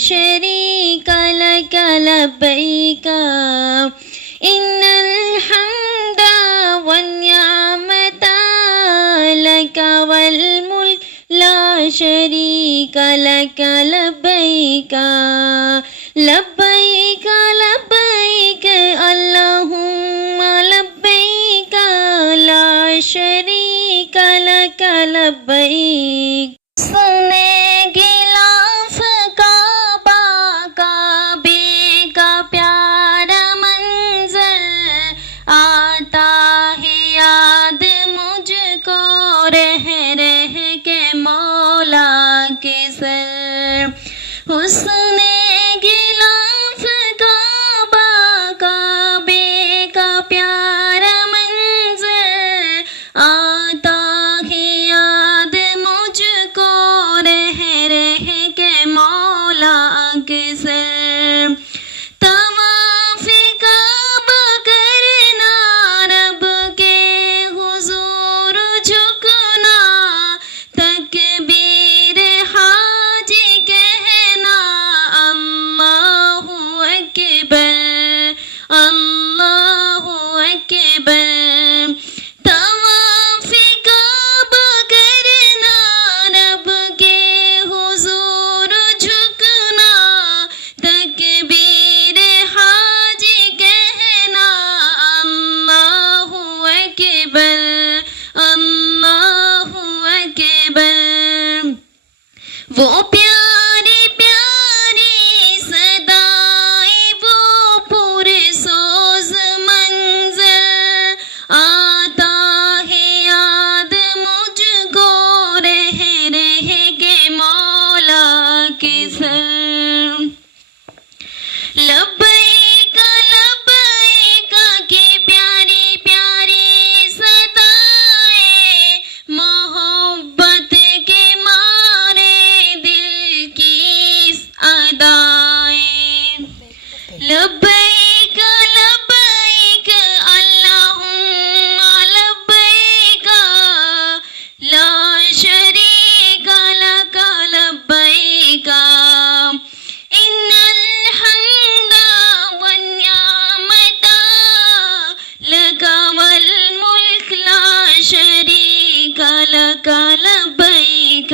शरीक लक लब्बैक इन्नल हम्दा वन्निअमता लक वल मुल्क ला शरीक लक लब्बैक लब्बैक लब्बैक अल्लाहुम्मा लब्बैक ला शरीक लक लब्बैक। सुने गिलाफ काबा काबे का प्यारा मंजर आता है याद मुझको रह रह के मौला के सर। हुस्ने गिलाफ काबा काबे का प्यारा मंजर आता है याद मुझको रह रह के मौला के सर। तवाफ़ काबा करना रब के हुजूर झुकना तकबीर हाजी कहना अल्लाहु अकबर अल्लाहु अकबर। तवाफ़ काबा करना रब के हुजूर झुकना तकबीर हाजी कहना अल्लाहु अकबर अल्लाहु अकबर। वो प्यारी प्यारी सदाएं वो पूरे सोज मंजर आता है याद मुझको रह रह के मौला के सर। लब्बैक लब्बैक की प्यारी प्यारी सदाएं मोहब्बत के मारे दिल की अदाएं। लब्बैक लब्बैक अल्लाहुम्मा लब्बैक ला शरीक लक लब्बैक इन्नल हम्दा वन्निअमता लक वल मुल्क ला शरीक लक लब्बैक।